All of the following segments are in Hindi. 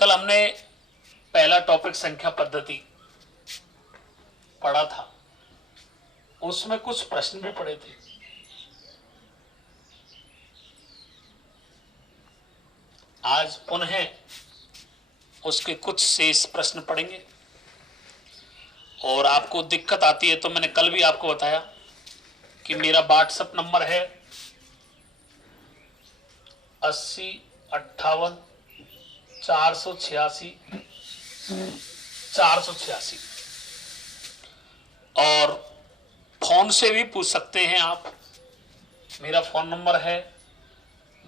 कल हमने पहला टॉपिक संख्या पद्धति पढ़ा था, उसमें कुछ प्रश्न भी पढ़े थे। आज पुनः उसके कुछ शेष प्रश्न पढ़ेंगे। और आपको दिक्कत आती है तो मैंने कल भी आपको बताया कि मेरा व्हाट्सएप नंबर है 80 58 486 486 और फोन से भी पूछ सकते हैं आप। मेरा फोन नंबर है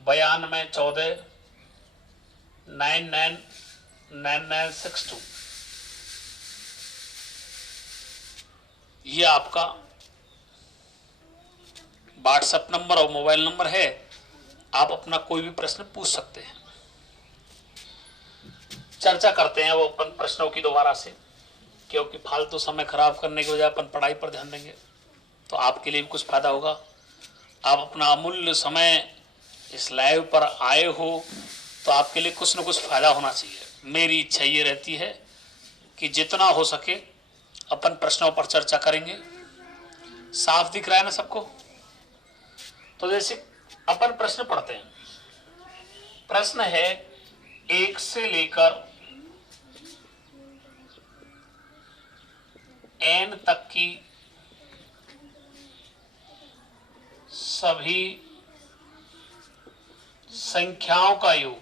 9214999962। ये आपका व्हाट्सएप नंबर और मोबाइल नंबर है। आप अपना कोई भी प्रश्न पूछ सकते हैं। चर्चा करते हैं वो अपन प्रश्नों की दोबारा से, क्योंकि फालतू समय खराब करने के बजाय अपन पढ़ाई पर ध्यान देंगे तो आपके लिए भी कुछ फायदा होगा। आप अपना अमूल्य समय इस लाइव पर आए हो तो आपके लिए कुछ न कुछ फायदा होना चाहिए। मेरी इच्छा ये रहती है कि जितना हो सके अपन प्रश्नों पर चर्चा करेंगे। साफ दिख रहा है ना सबको? तो जैसे अपन प्रश्न पढ़ते हैं। प्रश्न है 1 से लेकर n तक की सभी संख्याओं का योग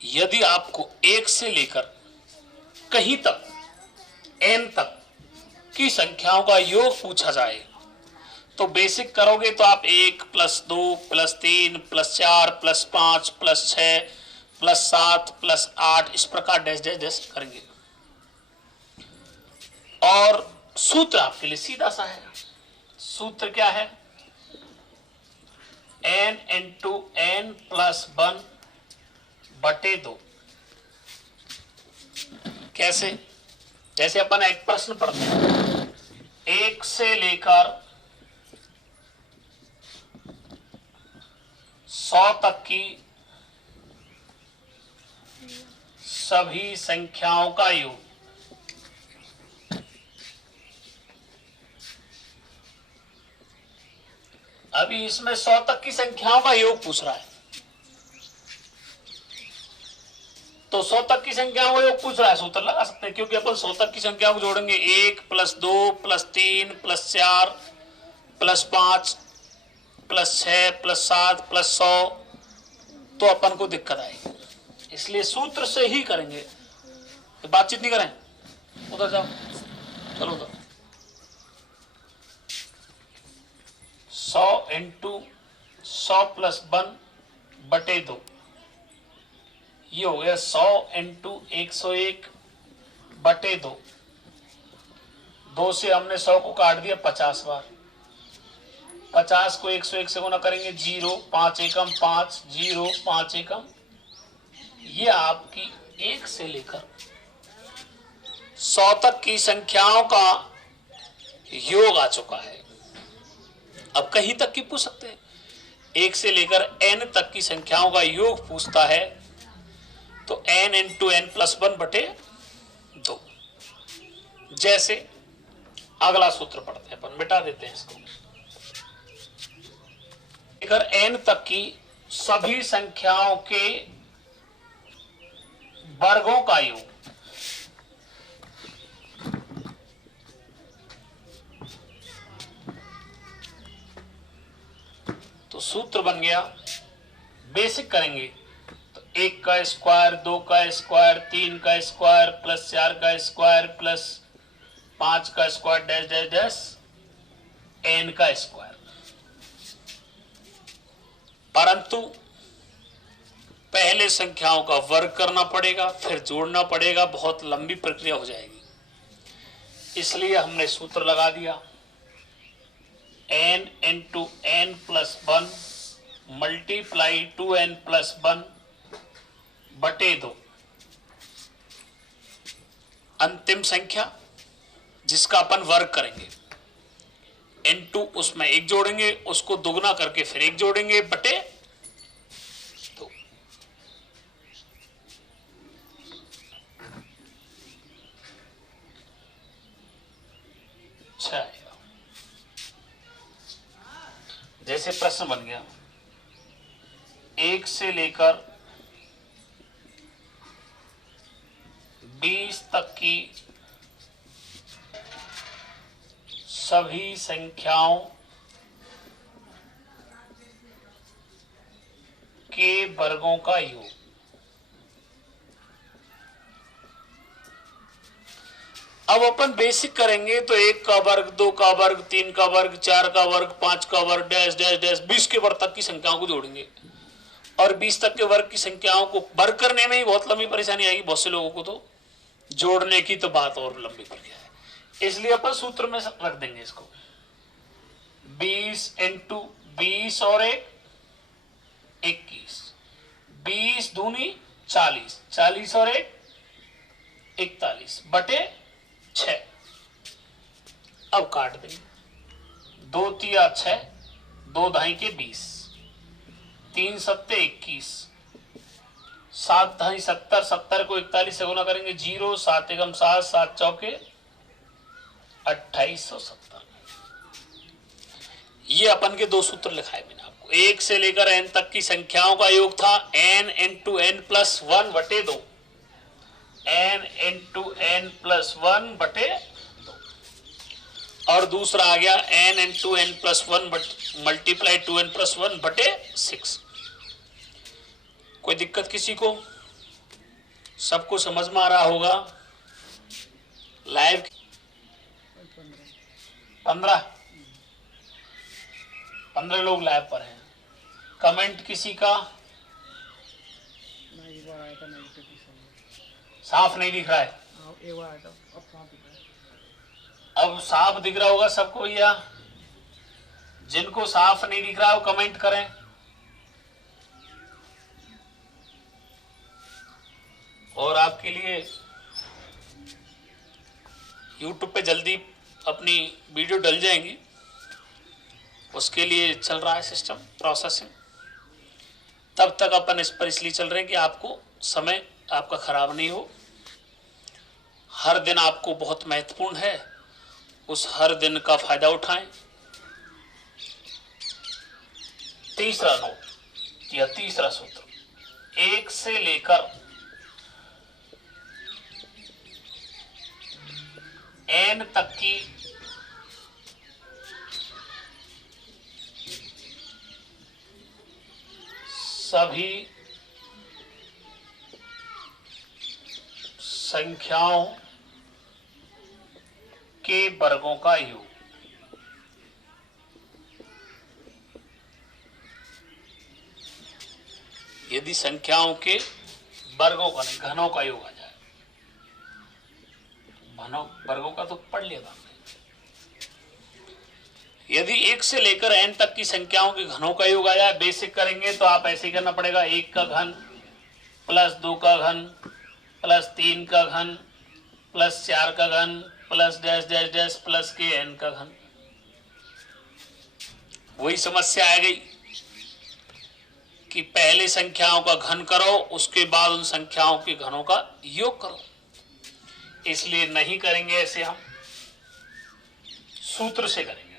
यदि आपको 1 से लेकर कहीं तक n तक की संख्याओं का योग पूछा जाए तो बेसिक करोगे तो आप 1 + 2 + 3 + 4 + 5 + 6 + 7 + 8 इस प्रकार डैश डैश डैश करेंगे। और सूत्र आपके लिए सीधा सा है। सूत्र क्या है? n × n + 1 बटे 2। कैसे? जैसे अपन एक प्रश्न पढ़ते हैं 1 से लेकर 100 तक की सभी संख्याओं का योग अभी इसमें 100 तक की संख्याओं का योग पूछ रहा है तो 100 तक की संख्याओं का योग पूछ रहा है। सूत्र लगा सकते हैं क्योंकि अपन 100 तक की संख्याओं को जोड़ेंगे 1 + 2 + 3 + 4 + 5 + 6 + 7 + 100 तो अपन को दिक्कत आएगी। इसलिए सूत्र से ही करेंगे। तो बातचीत नहीं करें, उधर जाओ, चलो उधर। 100 × 100 + 1 बटे 2 ये हो गया 100 × 101 बटे 2। 2 से हमने 100 को काट दिया 50 बार। 50 को 101 से गुना करेंगे 0 5 एकम 5 0 5 एकम। ये आपकी 1 से लेकर 100 तक की संख्याओं का योग आ चुका है। अब कहीं तक की पूछ सकते हैं। 1 से लेकर n तक की संख्याओं का योग पूछता है तो n × n + 1 बटे 2। जैसे अगला सूत्र पढ़ते हैं अपन, मिटा देते हैं इसको। लेकर n तक की सभी संख्याओं के वर्गों का योग तो सूत्र बन गया। बेसिक करेंगे तो 1 का स्क्वायर 2 का स्क्वायर 3 का स्क्वायर + 4 का स्क्वायर + 5 का square dash dash dash n का स्क्वायर। परंतु पहले संख्याओं का वर्ग करना पड़ेगा, फिर जोड़ना पड़ेगा, बहुत लंबी प्रक्रिया हो जाएगी। इसलिए हमने सूत्र लगा दिया n × n + 1 × 2n + 1 बटे 2। अंतिम संख्या जिसका अपन वर्ग करेंगे इनटू उसमें एक जोड़ेंगे, उसको दुगना करके फिर एक जोड़ेंगे बटे 2। अच्छा, जैसे प्रश्न बन गया 1 से लेकर 20 तक की सभी संख्याओं के वर्गों का योग। अब अपन बेसिक करेंगे तो 1 का वर्ग, 2 का वर्ग, 3 का वर्ग, 4 का वर्ग, 5 का वर्ग, डैश डैश डैश 20 के वर्ग तक की संख्याओं को जोड़ेंगे। और 20 तक के वर्ग की संख्याओं को वर्ग करने में ही बहुत लंबी परेशानी आएगी बहुत से लोगों को, तो जोड़ने की तो बात और लंबी पड़ गया है। इसलिए अपन सूत्र में रख देंगे इसको 20 इंटू 20 और 1 21, 20 दूनी 40, 40 और 1 41 बटे 6। अब काट देंगे 2 तिया 6, 2 ढाई के 20, 3 सत्ते 21, 7 ढाई 70, 70 को 41 से गुना करेंगे 0, 7 एकम 7, 7 चौके 2870। ये अपन के दो सूत्र लिखाए मैंने आपको। 1 से लेकर n तक की संख्याओं का योग था n इंटू n प्लस 1 बटे 2, n इंटू n प्लस 1 बटे 2, और दूसरा आ गया n into n plus 1 multiply 2n plus 1 बटे 6। कोई दिक्कत किसी को? सबको समझ में आ रहा होगा? लाइव 15 लोग लाइव पर हैं। कमेंट किसी का साफ नहीं दिख रहा है? अब साफ दिख रहा होगा सबको भैया। जिनको साफ नहीं दिख रहा है वो कमेंट करें। और आपके लिए YouTube पे जल्दी अपनी वीडियो डल जाएंगी, उसके लिए चल रहा है सिस्टम प्रोसेसिंग। तब तक अपन इस पर इसलिए चल रहे हैं कि आपको समय आपका खराब नहीं हो। हर दिन आपको बहुत महत्वपूर्ण है, उस हर दिन का फायदा उठाएं। तीसरा नोट या तीसरा सूत्र, 1 से लेकर n तक की सभी संख्याओं के वर्गों का योग। यदि संख्याओं के वर्गों का नहीं घनों का योग आ जाए, घनों वर्गों का तो पढ़ लिया था हमने। यदि 1 से लेकर n तक की संख्याओं के घनों का योग आ जाए, बेसिक करेंगे तो आप ऐसे ही करना पड़ेगा। 1 का घन प्लस 2 का घन प्लस 3 का घन प्लस 4 का घन plus dash dash dash plus के n का घन। वही समस्या आ गई कि पहले संख्याओं का घन करो, उसके बाद उन संख्याओं के घनों का योग करो। इसलिए नहीं करेंगे ऐसे, हम सूत्र से करेंगे।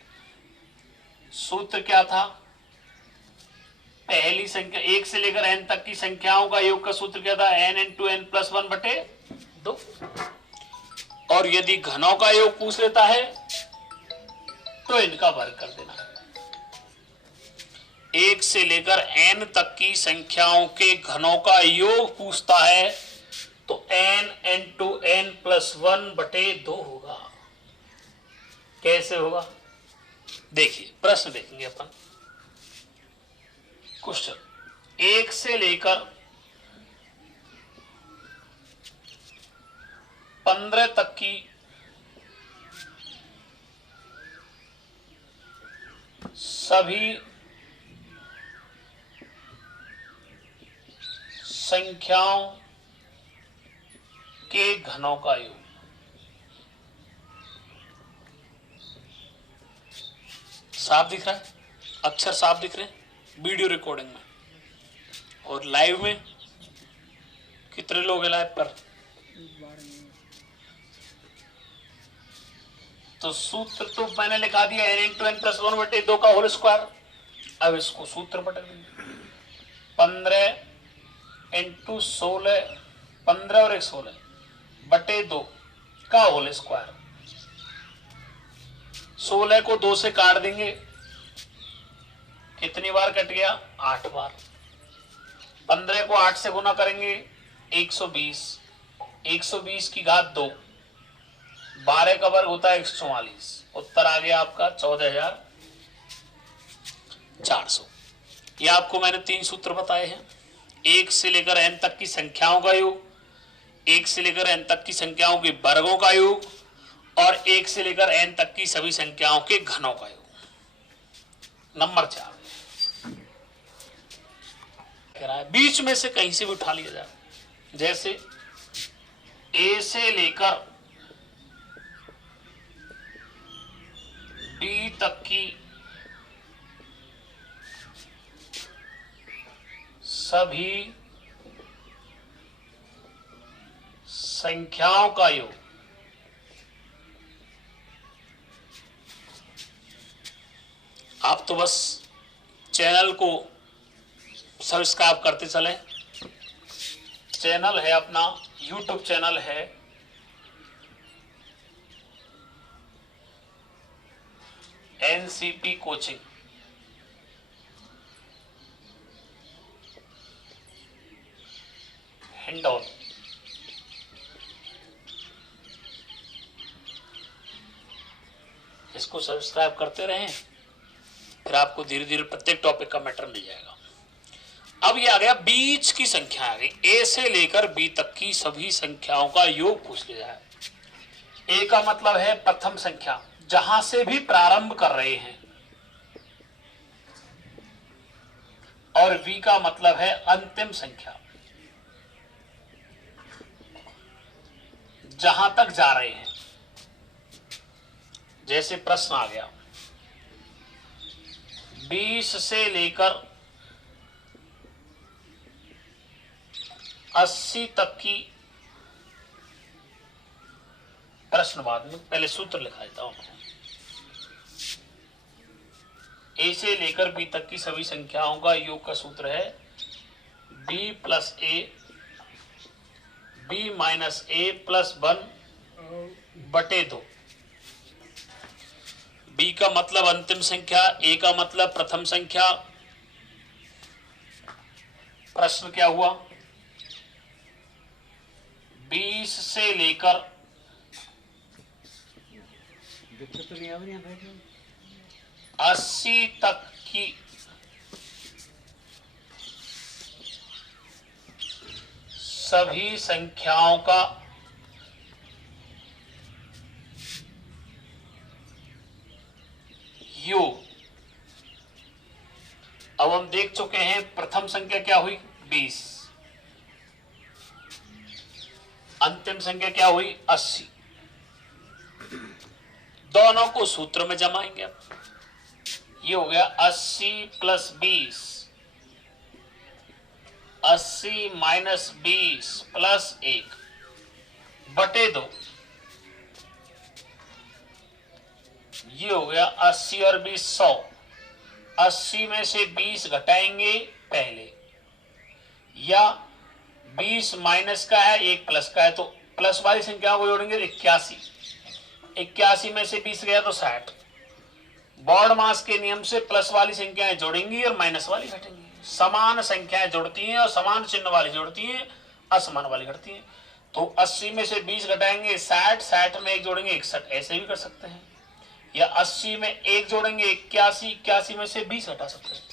सूत्र क्या था? पहली संख्या 1 से लेकर n तक की संख्याओं का योग का सूत्र क्या था? n इंटू n प्लस 1 बटे 2। और यदि घनों का योग पूछ लेता है तो इनका वर्ग कर देना है। 1 से लेकर n तक की संख्याओं के घनों का योग पूछता है तो n इंटू n प्लस 1 बटे 2 होगा। कैसे होगा? देखिए प्रश्न देखेंगे अपन। क्वेश्चन, 1 से लेकर 15 तक की सभी संख्याओं के घनों का योग। साफ दिख रहा है, अक्षर साफ दिख रहे हैं वीडियो रिकॉर्डिंग में। और लाइव में कितने लोग हैं लाइव पर? तो सूत्र तो मैंने लिखा दिया n इंटू एन प्लस 1/2 का होल स्क्वायर। अब इसको सूत्र पटक देंगे 15 इंटू 16, 15 और 1 16/2 का होल स्क्वायर। 16 को 2 से काट देंगे, कितनी बार कट गया? 8 बार। 15 को 8 से गुना करेंगे 120, 120 की घात 2, 12 का वर्ग होता है 144। उत्तर आ गया आपका 14,400। ये आपको मैंने 3 सूत्र बताए हैं। 1 से लेकर n तक की संख्याओं का योग, 1 से लेकर n तक की संख्याओं के वर्गों का योग और 1 से लेकर n तक की सभी संख्याओं के घनों का योग। नंबर 4 कह रहा है बीच में से कहीं से भी उठा लिया जाए, जैसे a से लेकर b तक की सभी संख्याओं का योग। आप तो बस चैनल को सब्सक्राइब करते चलें। चैनल है अपना, यूट्यूब चैनल है NCP कोचिंग। हिंडौन। इसको सब्सक्राइब करते रहें, फिर आपको धीरे धीरे प्रत्येक टॉपिक का मैटर मिल जाएगा। अब ये आ गया बीच की संख्या आ गई, ए से लेकर बी तक की सभी संख्याओं का योग पूछ लिया है। ए का मतलब है प्रथम संख्या, जहां से भी प्रारंभ कर रहे हैं, और बी का मतलब है अंतिम संख्या, जहां तक जा रहे हैं। जैसे प्रश्न आ गया 20 से लेकर 80 तक की, प्रश्न बाद में, पहले सूत्र लिखा देता हूं। ए से लेकर बी तक की सभी संख्याओं का योग का सूत्र है b प्लस ए, b माइनस ए प्लस 1/2। b का मतलब अंतिम संख्या, a का मतलब प्रथम संख्या। प्रश्न क्या हुआ? 20 से लेकर 80 तक की सभी संख्याओं का योग। अब हम देख चुके हैं प्रथम संख्या क्या हुई 20, अंतिम संख्या क्या हुई 80। दोनों को सूत्र में जमाएंगे। अब ये हो गया 80 प्लस 20, 80 माइनस 20 प्लस 1/2। ये हो गया 80 और 20 100। 80 में से 20 घटाएंगे पहले, या 20 माइनस का है 1 प्लस का है, तो प्लस वाली संख्याओं को जोड़ेंगे 81। 81 में से 20 गया तो 60। बॉड मास के नियम से प्लस वाली संख्याएं जोड़ेंगी और माइनस वाली घटेंगी। समान संख्याएं जोड़ती हैं और समान चिन्ह वाली जोड़ती हैं, असमान वाली घटती हैं। तो 80 में से 20 घटाएंगे 60, 60 में 1 जोड़ेंगे 61। ऐसे भी कर सकते हैं। या 80 में 1 जोड़ेंगे 81, 81 में से 20 घटा सकते हैं।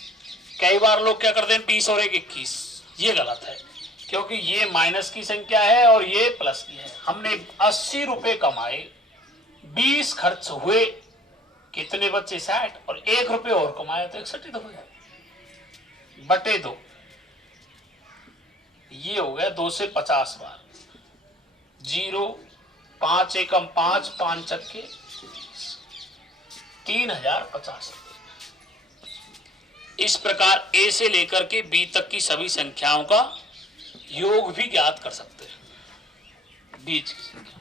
कई बार लोग क्या करते हैं 20 और 1 21। ये गलत है, क्योंकि ये माइनस की संख्या है और ये प्लस की है। हमने 80 रुपए कमाए, 20 खर्च हुए, कितने बच्चे 60, और 1 रुपए और कमाए तो 61 ही तो हो जाए /2। ये हो गया 2 से 50 बार। 0, 5 एकम 5, 5 चक्के 3050। इस प्रकार ए से लेकर के बी तक की सभी संख्याओं का योग भी ज्ञात कर सकते हैं, बीच की संख्या।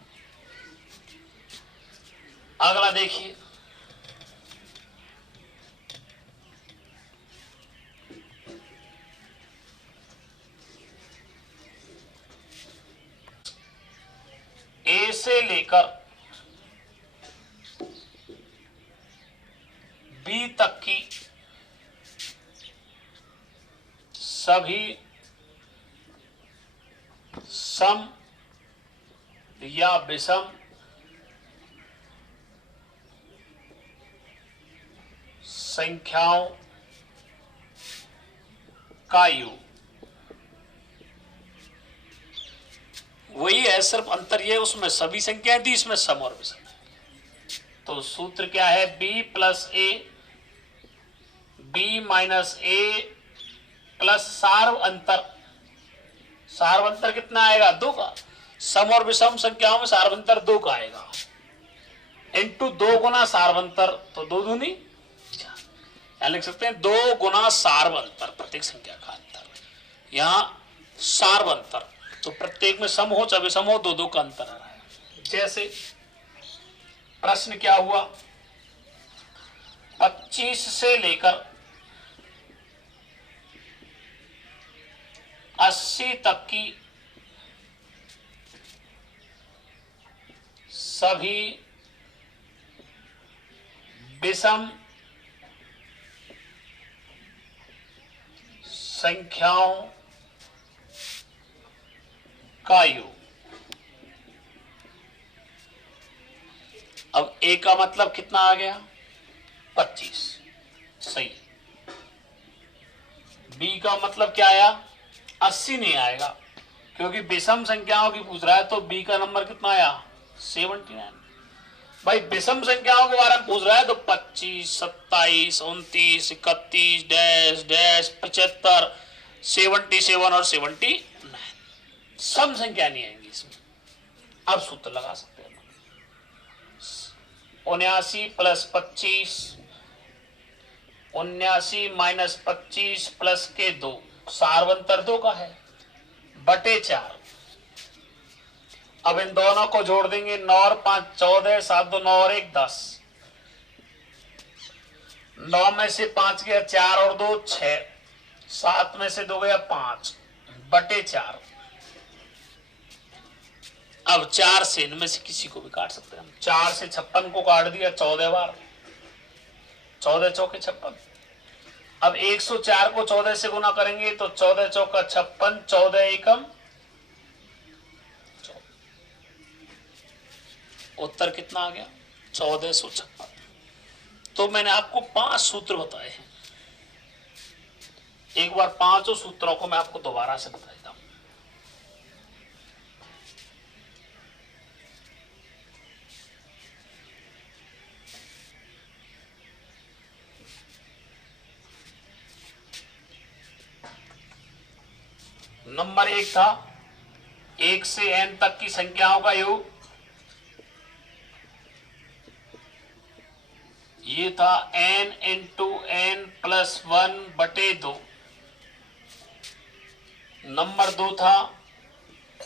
अगला देखिए, ए से लेकर बी तक की सभी सम या विषम संख्याओं का योग। वही है, सिर्फ अंतर ये उसमें सभी संख्याएं थी, इसमें सम और विषम। तो सूत्र क्या है, बी प्लस ए, बी माइनस ए प्लस सार्व अंतर। सार्व अंतर कितना आएगा, 2 का। सम और विषम संख्याओं में सार्व अंतर 2 का आएगा, इंटू 2 गुना सार्व अंतर, तो 2 दूनी 4। यहां लिख सकते हैं 2 गुना सार्व अंतर, प्रत्येक संख्या का अंतर। यहां सार्व अंतर, तो प्रत्येक में सम हो चाहे विषम हो, 2 का अंतर आ रहा है। जैसे प्रश्न क्या हुआ, 25 से लेकर 80 तक की सभी विषम संख्याओं का योग। अब ए का मतलब कितना आ गया, 25, सही। बी का मतलब क्या आया, 80 नहीं आएगा, क्योंकि विषम संख्याओं की पूछ रहा है, तो बी का नंबर कितना आया, 79। भाई विषम संख्याओं के बारे में पूछ रहा है तो 25, 27, 29, 31, डैश डैश 75, 77 और 79। सम संख्या नहीं आएंगी इसमें। अब सूत्र लगा सकते हैं, 79 प्लस 25, 79 माइनस 25 प्लस के 2, सार्वंतर 2 का है, बटे 4। अब इन दोनों को जोड़ देंगे, 9 और 5 14, 7 2 9 और 1 10। 9 में से 5 गया 4 और 2 6, 7 में से 2 गया 5, बटे 4। अब 4 से इनमें से किसी को भी काट सकते हैं। 4 से 56 को काट दिया 14 बार, 14 चौके 56। अब 104 को 14 से गुना करेंगे तो 14 चौका 56, 14 एकम, उत्तर कितना आ गया, 1456। तो मैंने आपको 5 सूत्र बताए हैं। एक बार 5 सूत्रों को मैं आपको दोबारा से बता देता हूं। नंबर 1 था 1 से n तक की संख्याओं का योग, ये था n इंटू n प्लस 1 बटे 2। नंबर 2 था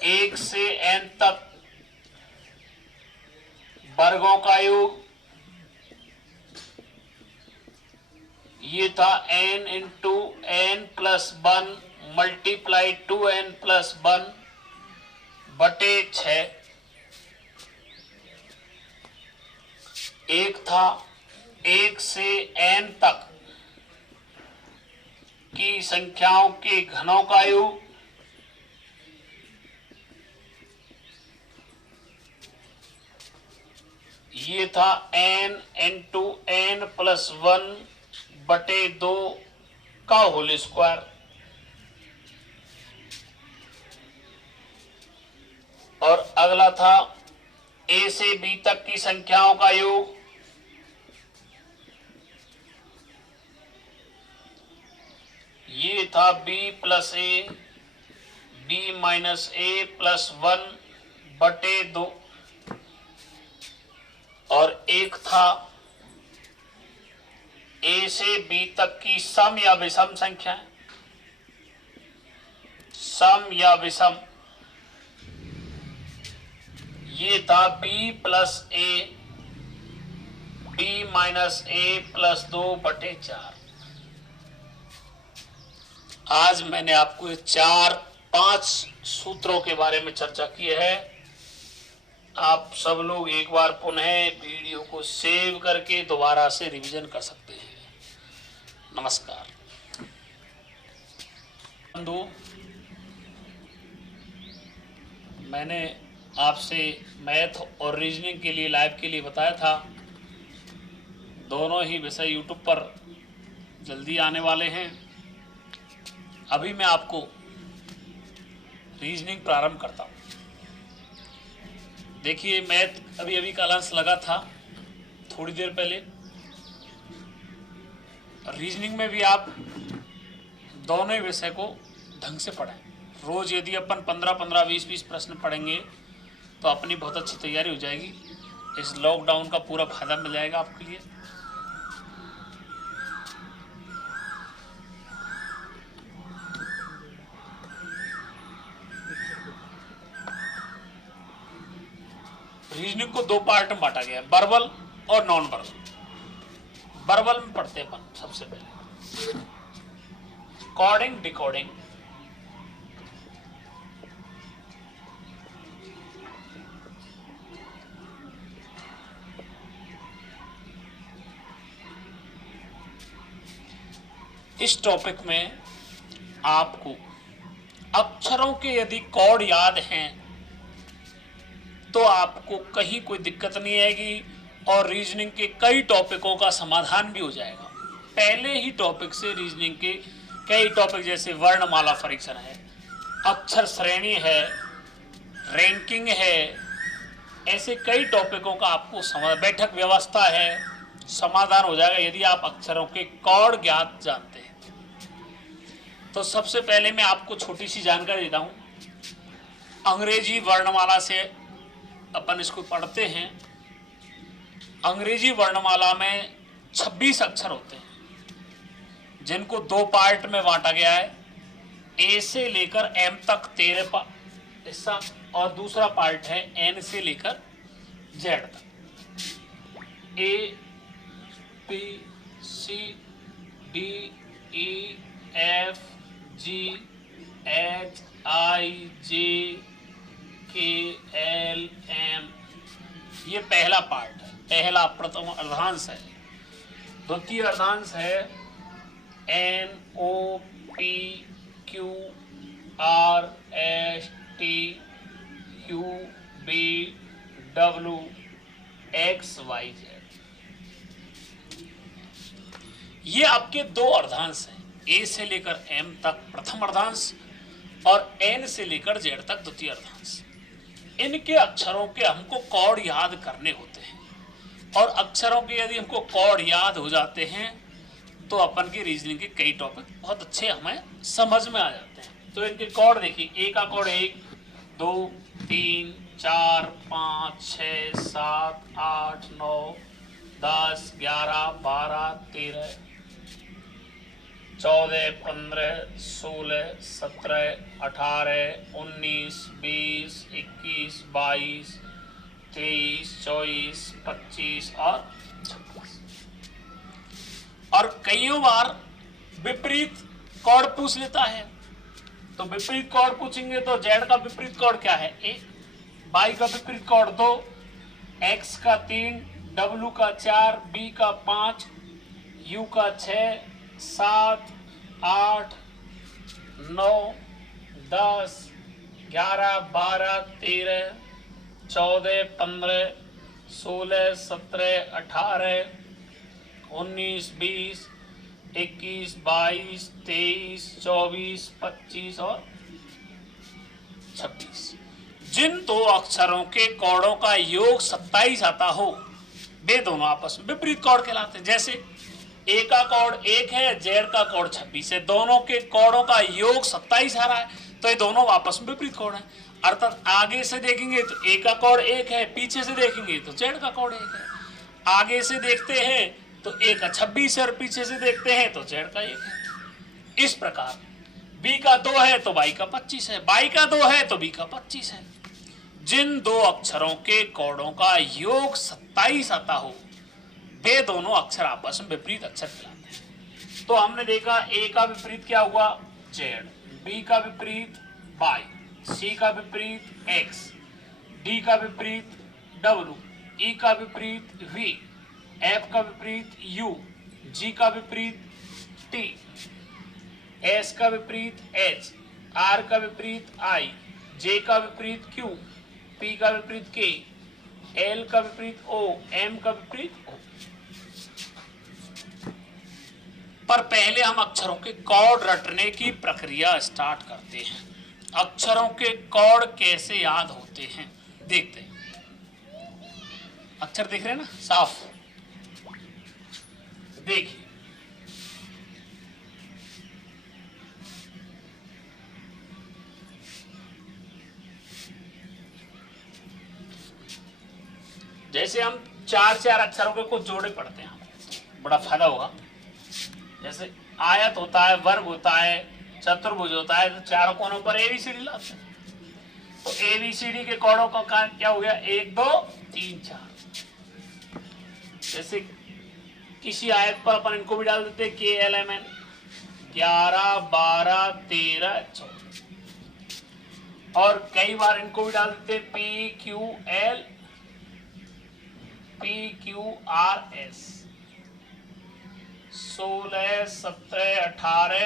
1 से n तक वर्गों का योग, ये था n into n plus 1 multiply 2n plus 1 बटे 6। एक था 1 से n तक की संख्याओं के घनों का योग, ये था n इंटू n प्लस 1 बटे 2 का होल स्क्वायर। और अगला था a से b तक की संख्याओं का योग, ये था b plus a, b minus a plus 1 बटे 2। और एक था ए से बी तक की सम या विषम संख्या, सम या विषम, ये था बी प्लस ए, बी माइनस ए प्लस 2/4। आज मैंने आपको 4-5 सूत्रों के बारे में चर्चा की है। आप सब लोग एक बार पुनः वीडियो को सेव करके दोबारा से रिवीजन कर सकते हैं। नमस्कार। बंधु, मैंने आपसे मैथ और रीजनिंग के लिए लाइव के लिए बताया था, दोनों ही विषय यूट्यूब पर जल्दी आने वाले हैं। अभी मैं आपको रीजनिंग प्रारंभ करता हूँ। देखिए, मैथ अभी अभी का लंच लगा था थोड़ी देर पहले। रीजनिंग में भी आप दोनों ही विषय को ढंग से पढ़ें। रोज यदि अपन 15-15, 20-20 प्रश्न पढ़ेंगे तो अपनी बहुत अच्छी तैयारी हो जाएगी। इस लॉकडाउन का पूरा फायदा मिल जाएगा आपके लिए। रीजनिंग को 2 पार्ट में बांटा गया है, वर्बल और नॉन वर्बल। वर्बल में पढ़ते हैं अपन सबसे पहले कोडिंग डिकोडिंग। इस टॉपिक में आपको अक्षरों के यदि कोड याद हैं तो आपको कहीं कोई दिक्कत नहीं आएगी और रीजनिंग के कई टॉपिकों का समाधान भी हो जाएगा। पहले ही टॉपिक से रीजनिंग के कई टॉपिक जैसे वर्णमाला परीक्षण है, अक्षर श्रेणी है, रैंकिंग है, ऐसे कई टॉपिकों का आपको बैठक व्यवस्था है, समाधान हो जाएगा यदि आप अक्षरों के कोड ज्ञात जानते हैं। तो सबसे पहले मैं आपको छोटी सी जानकारी देता हूँ। अंग्रेजी वर्णमाला से अपन इसको पढ़ते हैं। अंग्रेजी वर्णमाला में 26 अक्षर होते हैं जिनको 2 पार्ट में बांटा गया है। ए से लेकर एम तक 13 हिस्सा और दूसरा पार्ट है एन से लेकर जेड तक। A B C D E F G H I J K L M, ये पहला पार्ट है, पहला प्रथम अर्धांश है। द्वितीय अर्धांश है N O P Q R S T U B W X Y Z. ये आपके 2 अर्धांश हैं, ए से लेकर एम तक प्रथम अर्धांश और एन से लेकर जेड तक द्वितीय अर्धांश। इनके अक्षरों के हमको कोड याद करने होते हैं और अक्षरों के यदि हमको कोड याद हो जाते हैं तो अपन की रीजनिंग के कई टॉपिक बहुत अच्छे हमें समझ में आ जाते हैं। तो इनके कोड देखिए, ए का कोड 1 2 3 4 5 6 7 8 9 10 11 12 13 14 15 16 17 18 19 20 21 22 23 24 25 और 26। और कई बार विपरीत कोड पूछ लेता है। तो विपरीत कोड पूछेंगे तो जेड का विपरीत कोड क्या है? 1, वाई का विपरीत कोड 2, एक्स का 3, डब्ल्यू का 4, बी का 5, यू का 6, 7 8 9 10 11 12 13 14 15 16 17 18 19 20 21 22 23 24 25 और 26। जिन 2 अक्षरों के कोडों का योग 27 आता हो वे दोनों आपस में विपरीत कोड कहलाते हैं। जैसे ए का कोड 1 है, जेड का कोड 26 है, दोनों के कोडों का योग 27 आ रहा है तो ये दोनों आपस में विपरीत कोड है। अर्थात आगे से देखेंगे तो ए का कोड 1 है, पीछे से देखेंगे तो जेड का कोड 1 है। आगे से देखते हैं तो एक का 26 है और पीछे से देखते हैं तो जेड का 1 है। इस प्रकार बी का 2 है तो बाई का 25 है, बाई का 2 है तो बी का 25 है। जिन दो अक्षरों के कोडों का योग 27 आता हो वे दोनों अक्षर आपस में विपरीत अक्षर कहलाते हैं। तो हमने देखा ए का विपरीत क्या हुआ जेड, बी का विपरीत बाई, सी का विपरीत एक्स, डी का विपरीत डब्ल्यू, ई का विपरीत वी, एफ का विपरीत यू, जी का विपरीत टी, एस का विपरीत एच, आर का विपरीत आई, जे का विपरीत क्यू, पी का विपरीत के, एल का विपरीत ओ, एम का विपरीत ओ। पर पहले हम अक्षरों के कोड रटने की प्रक्रिया स्टार्ट करते हैं। अक्षरों के कोड कैसे याद होते हैं देखते हैं। अक्षर दिख रहे हैं ना साफ, देखिए जैसे हम 4 अक्षरों के कुछ जोड़े पढ़ते हैं, बड़ा फायदा होगा। जैसे आयत होता है, वर्ग होता है, चतुर्भुज होता है, तो चारों कोनों पर एबीसीडी लाते हैं। तो एबीसीडी के कोडों का क्या हो गया 1 2 3 4। जैसे किसी आयत पर अपन इनको भी डाल देते के एल एम एन 11 12 13 14, और कई बार इनको भी डाल देते P Q L P Q R S 16 17 18,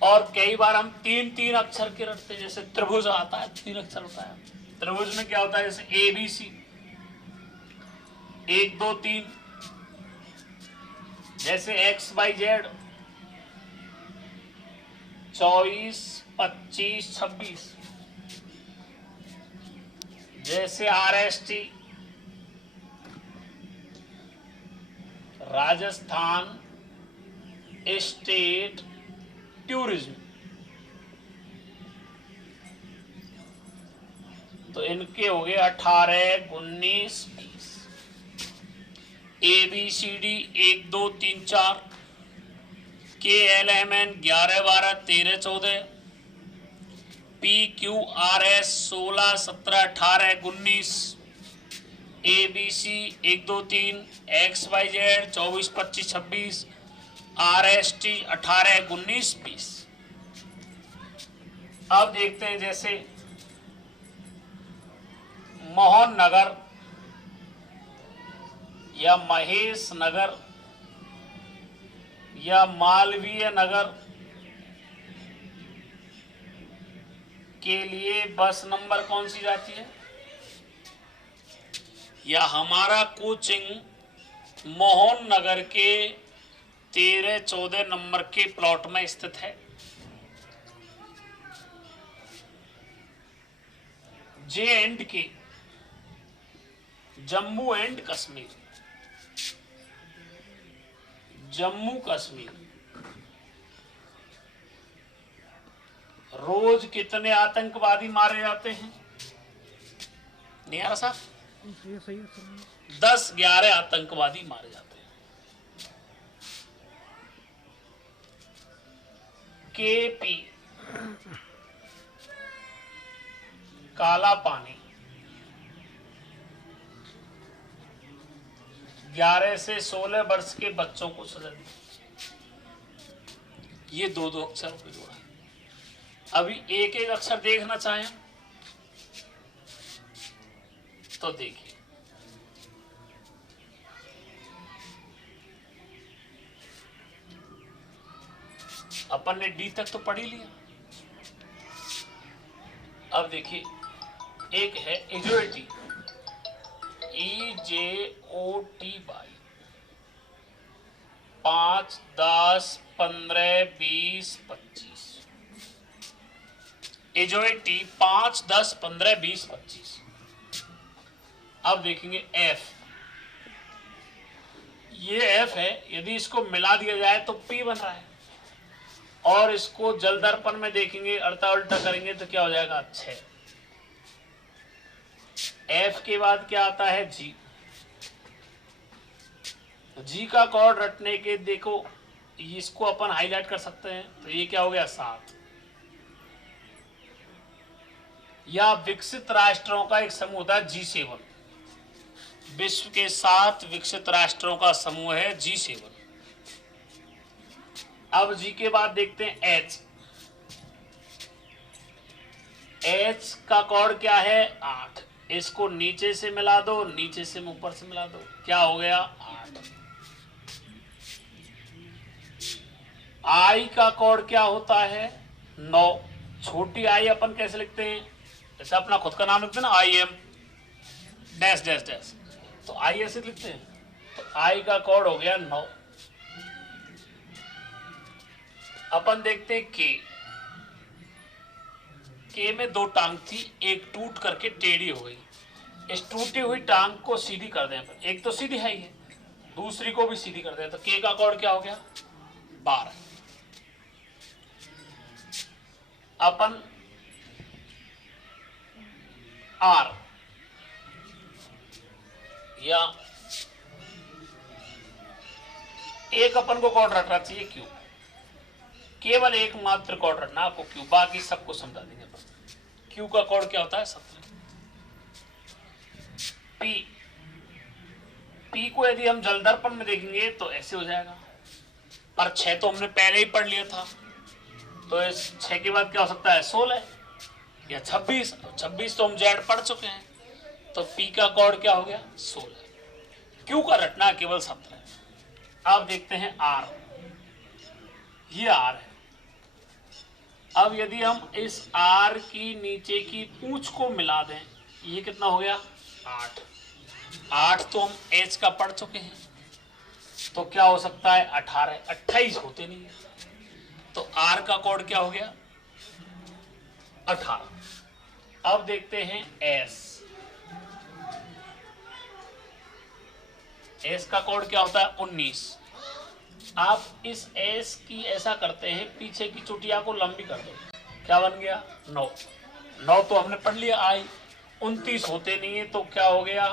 और कई बार हम 3 अक्षर के रखते हैं। जैसे त्रिभुज आता है 3 अक्षर होता है। त्रिभुज में क्या होता है जैसे ए बी सी 1 2 3, जैसे एक्स वाई जेड 24 25 26, जैसे are S T Rajasthan state tourism. तो इनके हो गए 18 19 20। ए B C D 1 2 3 4, K L M N 11 12 13 14, P Q R S 16 17 18 19, A B C 1 2 3, X Y Z 24 25 26, R S T 18 19 20। अब देखते हैं जैसे मोहन नगर या महेश नगर या मालवीय नगर के लिए बस नंबर कौन सी जाती है, या हमारा कोचिंग मोहन नगर के 13 14 नंबर के प्लॉट में स्थित है। जे एंड के जम्मू एंड कश्मीर, जम्मू कश्मीर रोज कितने आतंकवादी मारे जाते हैं? नहीं आ रहा साहब? 10-11 आतंकवादी मारे जाते हैं। केपी काला पानी 11 से 16 वर्ष के बच्चों को सजा दी। ये 2 अक्षरों पे जोड़ा है। अभी एक अक्षर देखना चाहें तो देखिए, अपन ने डी तक तो पढ़ ही लिया। अब देखिए एक है एजोटी, EJOTY 5 10 15 20 25। एजोटी 5 10 15 20 25। अब देखेंगे एफ, ये एफ है, यदि इसको मिला दिया जाए तो पी बन रहा है, और इसको जल दर्पण में देखेंगे अल्टा उल्टा करेंगे तो क्या हो जाएगा 6। एफ के बाद क्या आता है जी, जी का कोड रटने के देखो, इसको अपन हाईलाइट कर सकते हैं, तो ये क्या हो गया 7। या विकसित राष्ट्रों का एक समूह होता है G7, विश्व के 7 विकसित राष्ट्रों का समूह है G7। अब जी के बाद देखते हैं H। H का कोड क्या है 8। इसको नीचे से मिला दो, नीचे से ऊपर से मिला दो, क्या हो गया 8। I का कोड क्या होता है 9। छोटी आई अपन कैसे लिखते हैं, जैसे अपना खुद का नाम लिखते हैं ना, IM डैश डैश डैश, तो आई ऐसे लिखते हैं, तो आई का कोड हो गया 9। अपन देखते हैं के में 2 टांग थी, एक टूट करके टेढ़ी हो गई। इस टूटी हुई टांग को सीधी कर दें अपन, एक तो सीधी है ही है, दूसरी को भी सीधी कर दें, तो के का कोड क्या हो गया 12। अपन आर या एक अपन को कोड रखना चाहिए क्यू, केवल एक मात्र कोड रखना आपको क्यू, बाकी सबको समझा देंगे अपन। क्यू का कोड क्या होता है 17। पी को यदि हम जल दर्पण में देखेंगे तो ऐसे हो जाएगा, पर 6 तो हमने पहले ही पढ़ लिया था, तो इस 6 के बाद क्या हो सकता है 16 या 26। 26 तो हम जेड पढ़ चुके हैं, तो पी का कोड क्या हो गया 16। क्यू का रटना केवल 17। अब देखते हैं आर, ये आर है। अब यदि हम इस आर की नीचे की पूंछ को मिला दें, ये कितना हो गया 8। 8 तो हम एच का पढ़ चुके हैं, तो क्या हो सकता है 18। 28 होते नहीं है, तो आर का कोड क्या हो गया 18। अब देखते हैं एस। एस का कोड क्या होता है 19। आप इस एस की ऐसा करते हैं, पीछे की चुटिया को लंबी कर दो, क्या बन गया 9। 9 तो हमने पढ़ लिया आई। 29 होते नहीं है, तो क्या हो गया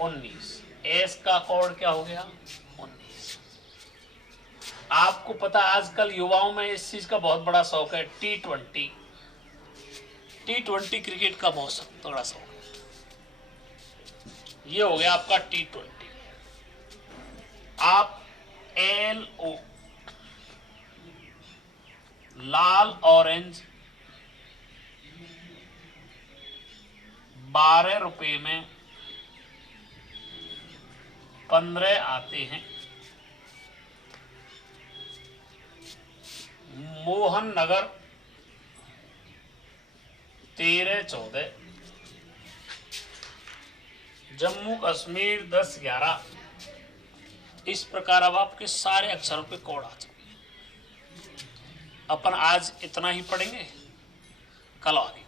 19। एस का कोड क्या हो गया 19। आपको पता आजकल युवाओं में इस चीज का बहुत बड़ा शौक है, T20 क्रिकेट का बहुत बड़ा शौक है। ये हो गया आपका T20। आप LO लाल ऑरेंज 12 रुपए में 15 आते हैं। मोहन नगर 13-14, जम्मू कश्मीर 10-11। इस प्रकार अब आपके सारे अक्षरों पे कोड आ चुके हैं। अपन आज इतना ही पढ़ेंगे, कल आगे।